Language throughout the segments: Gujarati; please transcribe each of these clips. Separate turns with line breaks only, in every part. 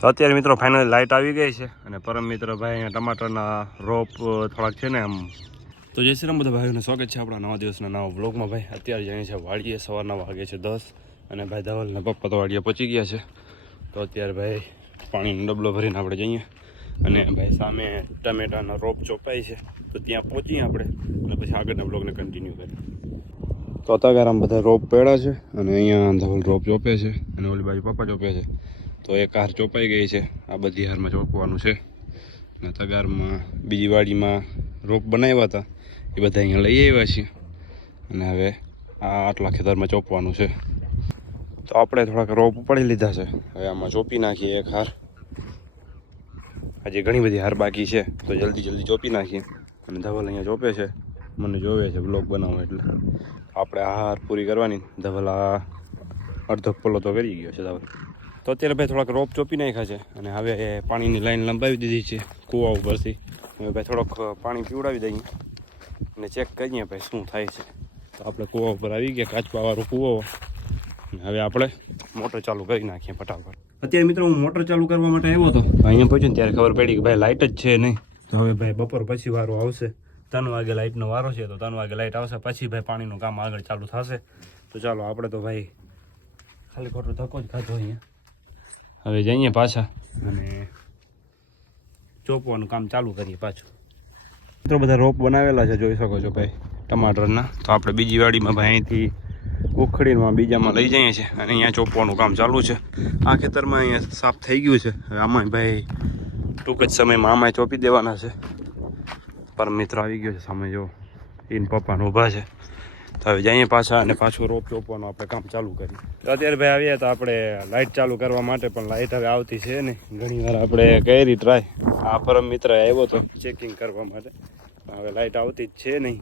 તો અત્યારે મિત્રો ફાઇનલી લાઇટ આવી ગઈ છે અને પરમ મિત્ર ભાઈ અહીંયા ટમાટરના રોપ થોડાક છે ને આમ. તો જય શ્રી રામ બધા ભાઈઓને સ્વાગત છે આપણા નવા દિવસના નવા બ્લોગમાં ભાઈ. અત્યારે જઈએ છે વાડીએ સવારના વાગે છે દસ અને ભાઈ ધવલના પપ્પા તો વાડીએ પહોંચી ગયા છે. તો અત્યારે ભાઈ પાણીનો ડબલો ભરીને આપણે જઈએ અને ભાઈ સામે ટમેટાનો રોપ ચોપાય છે. તો ત્યાં પહોંચીએ આપણે અને પછી આગળના બ્લોગને કન્ટિન્યુ કરીએ. તો તગારામ બધા રોપ પડ્યા છે અને અહીંયા ધવલ રોપ ચોપે છે અને ઓલી બાજુ પપ્પા ચોપે છે. તો એક હાર ચોપાઈ ગઈ છે. આ બધી હારમાં ચોપવાનું છે. અને તગારમાં, બીજી વાડીમાં રોપ બનાવ્યા હતા. એ બધા અહીંયા લઈ આવ્યા છીએ. અને હવે આ આટલા ખેતરમાં ચોપવાનું છે. તો આપણે થોડાક રોપ ઉપાડી લીધા છે. હવે આમાં ચોપી નાખીએ એક હાર. આજે ઘણી બધી હાર બાકી છે. તો જલ્દી જલ્દી ચોપી નાખીએ. અને ધવલ અહીંયા ચોપે છે. મને જોવે છે બ્લોગ બનાવો એટલે. આપણે આ હાર પૂરી કરવાની. ધવલ આ અડધો પલ્લો તો કરી ગયો છે ધવલ. તો અત્યારે ભાઈ થોડાક રોપ ચોપી નાખ્યા છે અને હવે પાણીની લાઈન લંબાવી દીધી છે કૂવા ઉપરથી. હવે ભાઈ થોડોક પાણી પીવડાવી દઈએ અને ચેક કરીએ ભાઈ શું થાય છે. તો આપણે કૂવા ઉપર આવી ગયા કાચબાવાળો કૂવો. અને હવે આપણે મોટર ચાલુ કરી નાખીએ ફટાફટ. અત્યારે મિત્રો હું મોટર ચાલુ કરવા માટે આવ્યો હતો. અહીંયા પહોંચ્યો ને ત્યારે ખબર પડી કે ભાઈ લાઇટ જ છે નહીં. તો હવે ભાઈ બપોર પછી વારો આવશે. ત્રણ વાગે લાઇટનો વારો છે તો ત્રણ વાગે લાઇટ આવશે પછી ભાઈ પાણીનું કામ આગળ ચાલુ થશે. તો ચાલો આપણે તો ભાઈ ખાલી ખોટો ધક્કો જ ખાધો અહીંયા. હવે જઈએ પાછા. અને ચોપવાનું કામ ચાલુ કરીએ પાછું. મિત્રો બધા રોપ બનાવેલા છે જોઈ શકો છો ભાઈ ટમાટરના. તો આપણે બીજી વાડીમાં ભાઈ અહીંથી ઉખડીમાં બીજામાં લઈ જઈએ છીએ. અને અહીંયા ચોપવાનું કામ ચાલુ છે. આ ખેતરમાં અહીંયા સાફ થઈ ગયું છે. હવે આમાં ભાઈ ટૂંક જ સમયમાં આમાં ચોપી દેવાના છે. પરમ મિત્ર આવી ગયો છે સામે જો ઇન પપ્પાને ઊભા છે. હવે જઈએ પાછા અને પાછું રોપ ચોપવાનું આપણે કામ ચાલુ કરીએ તો અત્યારે ભાઈ આવ્યા તો આપણે લાઇટ ચાલુ કરવા માટે પણ લાઇટ હવે આવતી છે ને. ઘણી વાર આપણે કરી ટ્રાય આ પરમ મિત્ર આવ્યો તો ચેકિંગ કરવા માટે. હવે લાઇટ આવતી જ છે નહીં.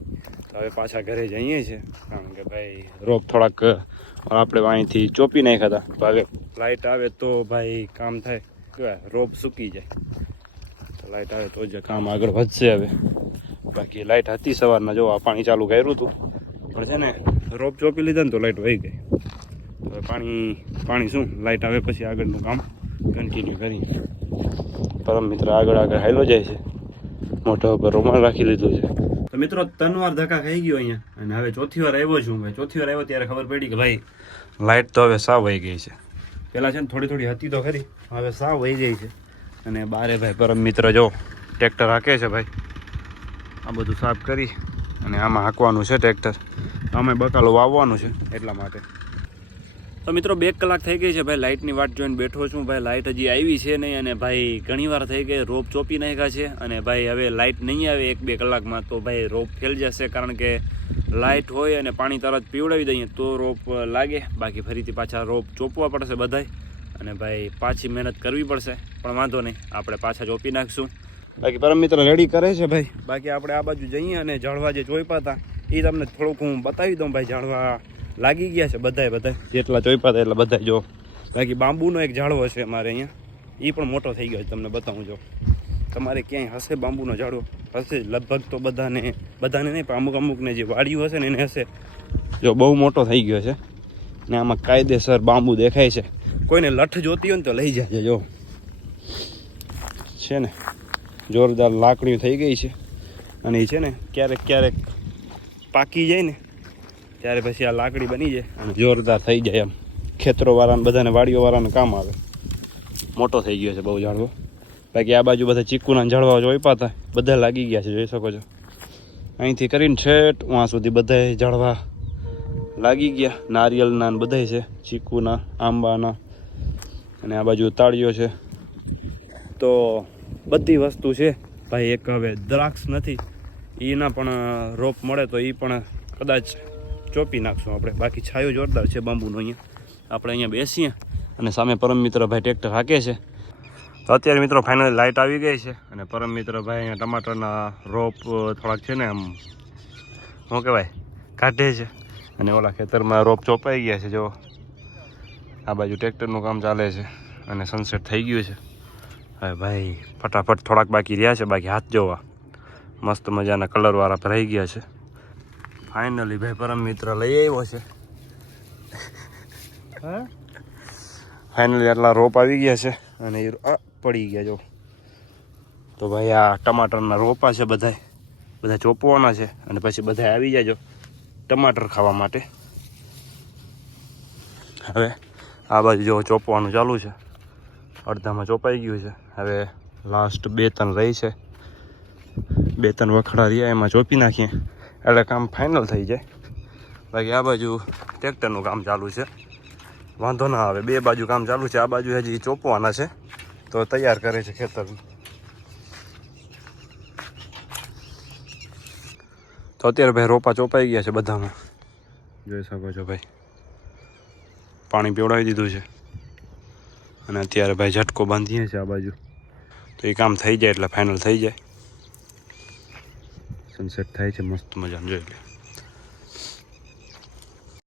તો હવે પાછા ઘરે જઈએ છીએ. કારણ કે ભાઈ રોપ થોડાક આપણે અહીંથી ચોપી નાખ્યા હતા. તો હવે લાઇટ આવે તો ભાઈ કામ થાય. રોપ સૂકી જાય. તો લાઇટ આવે તો જ કામ આગળ વધશે હવે. બાકી લાઇટ હતી સવારના, જો આ પાણી ચાલુ કર્યું હતું. પણ છે ને રોપ ચોપી લીધા ને તો લાઇટ વહી ગઈ. હવે પાણી પાણી શું? લાઇટ આવે પછી આગળનું કામ કન્ટિન્યુ કરી પરમ મિત્ર આગળ આગળ હાઈલો જાય છે. મોઢા ઉપર રૂમાલ રાખી લીધો છે. તો મિત્રો ત્રણ વાર ધક્કા ખાઈ ગયો અહીંયા. અને હવે ચોથી વાર આવ્યો છું. ભાઈ ચોથી વાર આવ્યો ત્યારે ખબર પડી કે ભાઈ લાઇટ તો હવે સાવ વહી ગઈ છે. પહેલાં છે ને થોડી થોડી હતી તો ખરી હવે સાવ વહી ગઈ છે. અને બારે ભાઈ પરમ મિત્ર જો ટ્રેક્ટર હાકે છે ભાઈ. આ બધું સાફ કરી. અને આમાં હાંકવાનું છે ટ્રેક્ટર. અમે બકાલો વાવવાનું છે એટલા માટે. તો મિત્રો બે કલાક થઈ ગઈ છે ભાઈ, લાઇટની વાટ જોઈને બેઠો છું. ભાઈ, લાઇટ હજી આવી છે નહીં અને ભાઈ ઘણીવાર થઈ ગઈ, રોપ ચોપી નાખ્યા છે અને ભાઈ હવે લાઇટ નહીં આવે એક બે કલાકમાં તો ભાઈ રોપ ફેલ જશે કારણ કે લાઇટ હોય અને પાણી તરત પીવડાવી દઈએ તો રોપ લાગે. બાકી ફરીથી પાછા રોપ ચોપવા પડશે બધાય અને ભાઈ પાછી મહેનત કરવી પડશે, પણ વાંધો નહીં, આપણે પાછા ચોપી નાખશું. બાકી પરમ મિત્ર રેડી કરે છે ભાઈ? બાકી આપણે આ બાજુ જઈએ અને ઝાડવા જે ચોઈપા હતા એ તમને થોડુંક હું બતાવી દઉં ભાઈ ઝાડવા લાગી ગયા છે બધાય બધા જેટલા ચોઈપા હતા એટલા બધા જો. બાકી બાંબુનો એક ઝાડવો છે અમારે અહીંયા. એ પણ મોટો થઈ ગયો છે, તમને બતાવું જો. તમારે ક્યાંય હશે બાંબુનો ઝાડવો હશે લગભગ તો બધાને બધાને નહીં, પણ અમુક અમુકને જે વાડીઓ હશે ને એને હશે. જો, બહુ મોટો થઈ ગયો છે. ને આમાં કાયદેસર બાંબુ દેખાય છે. કોઈને લઠ જોતી હોય ને તો લઈ જાય જો. છે ને? જોરદાર લાકડીઓ થઈ ગઈ છે. અને એ છે ને, ક્યારેક ક્યારેક પાકી જાય ને, ત્યારે પછી આ લાકડી બની જાય અને જોરદાર થઈ જાય એમ. ખેતરોવાળાને બધાને, વાડીઓવાળાને કામ આવે. મોટો થઈ ગયો છે બહુ ઝાડવો. બાકી આ બાજુ બધા ચીકુના ઝાડવા જોઈપા હતા, બધા લાગી ગયા છે, જોઈ શકો છો. અહીંથી કરીને છેટ વાં સુધી બધા ઝાડવા લાગી ગયા. નારિયેલના ને બધાય છે, ચીકુના, આંબાના. અને આ બાજુ તાળીઓ છે. તો બધી વસ્તુ છે. ભાઈ, એક હવે દ્રાક્ષ નથી. એના પણ રોપ મળે તો એ પણ કદાચ ચોપી નાખશું આપણે. બાકી છાયો જોરદાર છે બાંબુનો અહીંયા. આપણે અહીંયા બેસીએ અને સામે પરમ મિત્ર ભાઈ ટ્રેક્ટર હાકે છે. તો અત્યારે મિત્રો ફાઇનલી લાઇટ આવી ગઈ છે અને પરમ મિત્ર ભાઈ અહીંયા ટમાટરના રોપ થોડાક છે ને આમ, શું કહેવાય, કાઢે છે. અને ઓલા ખેતરમાં રોપ ચોપાઈ ગયા છે, જો. આ બાજુ ટ્રેક્ટરનું કામ ચાલે છે અને સનસેટ થઈ ગયું છે. હવે ભાઈ ફટાફટ થોડાક બાકી રહ્યા છે બાકી હાથ જોવા. મસ્ત મજાના કલરવાળા ભરાઈ ગયા છે. ફાઇનલી ભાઈ પરમ મિત્ર લઈ આવ્યો છે. ફાઇનલી આટલા રોપ આવી ગયા છે અને એ પડી ગયા જો. તો ભાઈ આ ટમાટરના રોપા છે બધાય. બધા ચોપવાના છે અને પછી બધા આવી જાયજો ટમાટર ખાવા માટે. હવે આ બાજુ જો ચોપવાનું ચાલુ છે. અડધામાં ચોપાઈ ગયું છે. હવે લાસ્ટ બે ત્રણ રહી છે. બે ત્રણ વખડા રહ્યા, એમાં ચોપી નાખીએ. એટલે કામ ફાઇનલ થઈ જાય. બાકી આ બાજુ ટ્રેક્ટરનું કામ ચાલુ છે. વાંધો ના આવે, બે બાજુ કામ ચાલુ છે. આ બાજુ હજી ચોપવાના છે. તો તૈયાર કરે છે ખેતર. તો અત્યારે ભાઈ રોપા ચોપાઈ ગયા છે બધામાં. જોઈ શકો છો ભાઈ. પાણી પીવડાવી દીધું છે. અને અત્યારે ભાઈ ઝટકો બાંધીએ છીએ આ બાજુ. તો એ કામ થઈ જાય એટલે ફાઇનલ થઈ જાય. સનસેટ થાય છે, મસ્ત મજાનું, જોઈ લે.